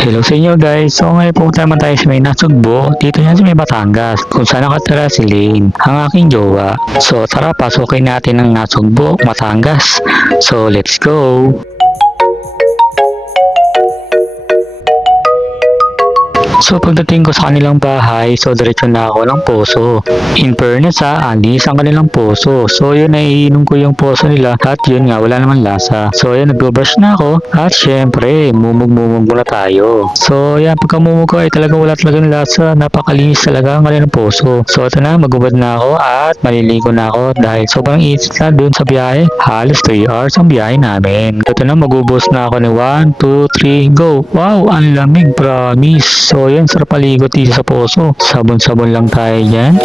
Hello sa inyo guys. So ngayon pumunta naman tayo sa may Nasugbo. Dito yan sa may Batangas. Kung saan nakatira si Lane, ang aking jowa. So tara, pasukin natin ang Nasugbo, Batangas. So let's go. So pagdating ko sa kanilang bahay, so diretso na ako ng poso. In fairness anis ang kanilang poso. So yun, naiinom ko yung poso nila at yun nga, wala naman lasa. So yun, nag-brush na ako at syempre, mumug muna tayo. So yan, pagkamumug ko ay talagang wala talagang lasa. Napakalinis talaga ang kanilang poso. So ito na, magubad na ako at maliligo na ako dahil sobrang init na dun sa biyahe. Halos 3 hours ang biyahe namin. Ito na, magubos na ako ni 1, 2, 3, go! Wow, ang lamig, promise. So yun, sarap paligo dito sa poso. Sabon-sabon lang tayo dyan.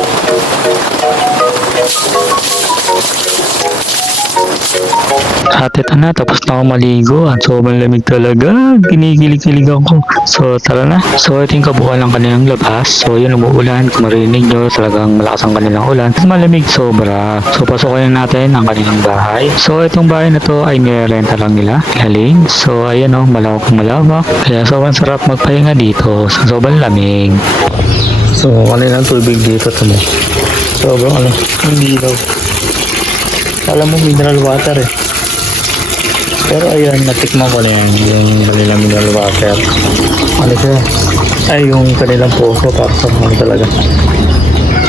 At ito na, tapos na ako maligo at sobrang lamig talaga. Kinikilig-kilig ako. So tara na. So ito yung kabuuan ng kanilang labas. So yun, umuulan. Kung marinig nyo, talagang malakas ang kanilang ulan. At malamig sobra. So pasukin natin ang kanilang bahay. So itong bahay na to ay nirenta lang nila. Galing. So ayan o, malawak. Kaya sobrang sarap magpahinga dito. So sobrang lamig. So kanilang tubig dito ito mo. Sobrang hindi daw. Alam mo, mineral water eh. Pero ayun, natikman ko na yan, yung kanilang mineral water. Ano siya? Ay, yung kanilang poso, tapos ano talaga.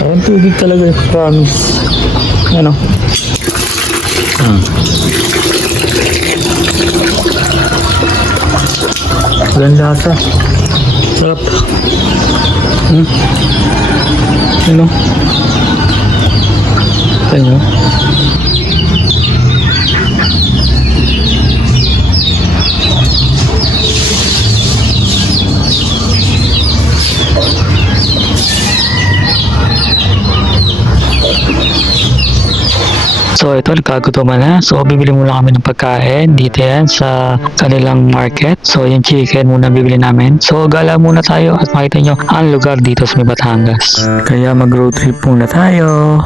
Ayun, tubig talaga, promise. Ano? Walang lasa. Sarap. Ano? Ano? So ito, nagkagutuman na. So bibili muna kami ng pagkain dito yan sa kanilang market. So yung chicken muna bibili namin. So gala muna tayo at makita nyo ang lugar dito sa may Batangas. Kaya mag road trip muna tayo.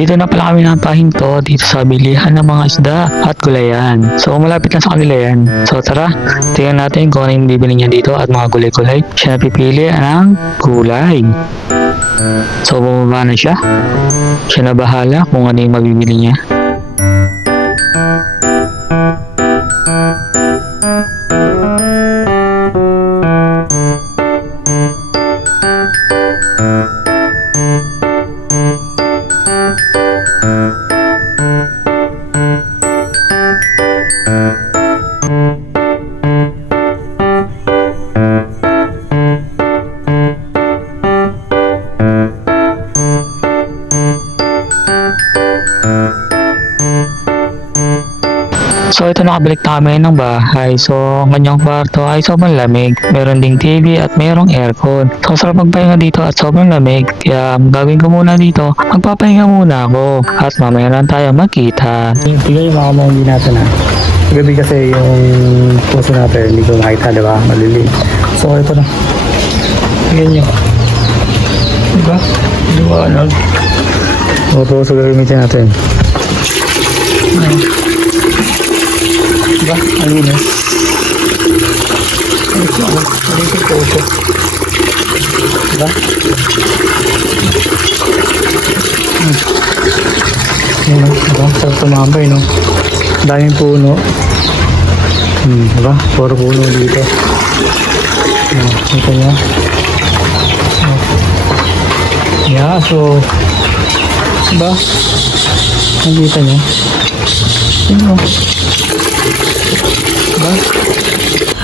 Dito na pala kami ng pahinto dito sa bilihan ng mga isda at gulayan. So malapit lang sa kanila yan. So tara, tingnan natin kung ano yung bibili niya dito at mga gulay-gulay. Siya napipili ng gulay. So bumaba na siya. Siya na bahala kung ano yung mabibili niya. So ito, nakabalik na kami ng bahay. So ang kanyang kwarto ay sobrang lamig. Meron ding TV at merong aircon. So sarap magpahinga dito at sobrang lamig. Kaya gagawin ko muna dito, magpapahinga muna ako. At mamaya lang tayo magkita. Tigay yung mga mauwi natin Gabi kasi yung puso natin, hindi ko makita, di ba? Maliliit. So, ito na. Tingnan nyo. Diba? Liwanag. Ito sa gagamitin natin. Diba? Alinis. Ito ako. Ito po ito. Diba? Yan, diba? Sarap tumambay, no? Daming puno. Diba? Puro puno dito. Ito niya. Yeah, so diba? Nakita niyo? Sino? Diba?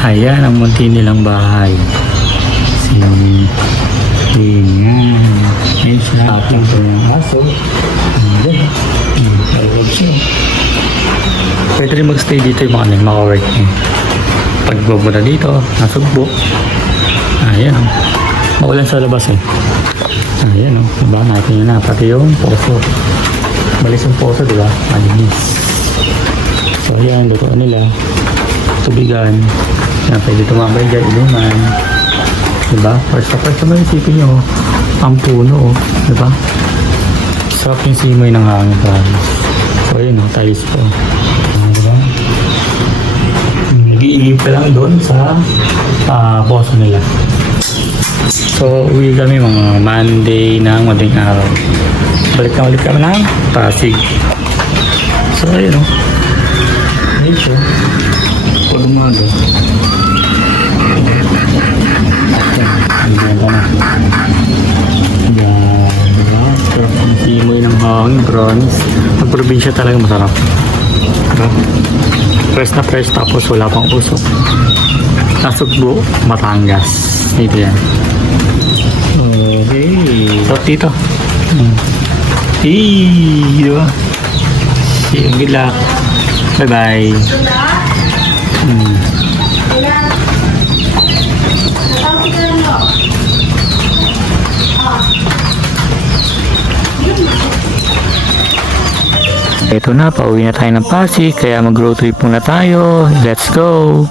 Ayan ang munti nilang bahay. Ayan. Ayan siya. Ating ito yung aso. Ayan. Pwede rin magstay dito yung mga maka-work niya. Pagbubura dito, nasugbo. Ayan. Maulan sa labas eh. Ayan o. Diba? Nakita nyo na. Pati yung poso. Malis yung poso, diba? Malinis. So ayan. Lutuan nila. Tubigan. Yan. Pwede tumambay dyan. Inuman. Diba? First naman isipin nyo. Ang puno o. Diba? Sarap yung simoy ng hangin. So ayan o. Tiles po. Diba? Nag-iigib ka lang doon sa poso nila. So, uwi kami mga Monday ng madaling araw. Balik na ulit kami ng Pasig. So, ayun o. Ayun siya. Pag umaga. Ayan ka na. Ayan. Sarap ang simoy ng hangin, promise. Ang probinsya talaga masarap. Fresh na fresh tapos wala pang usok. Nasugbo, Batangas. Dito yan. Okay. Stop dito. Hey, diba? Good luck. Bye-bye. Ito na, pauwi na tayo ng Pasig, kaya mag-road trip muna tayo. Let's go!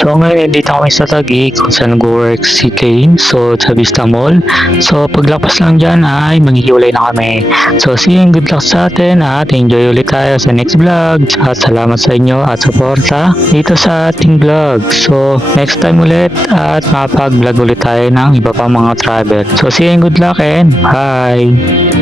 So ngayon dito kami sa Taguig kung saan nag-work si Kane. So sa Vista Mall. So paglapas lang dyan ay maghihiwalay na kami. So see you and good luck sa atin at enjoy ulit tayo sa next vlog. At salamat sa inyo at suporta dito sa ating vlog. So next time ulit at mapag-vlog ulit tayo ng iba pang mga travel. So see you and good luck and bye!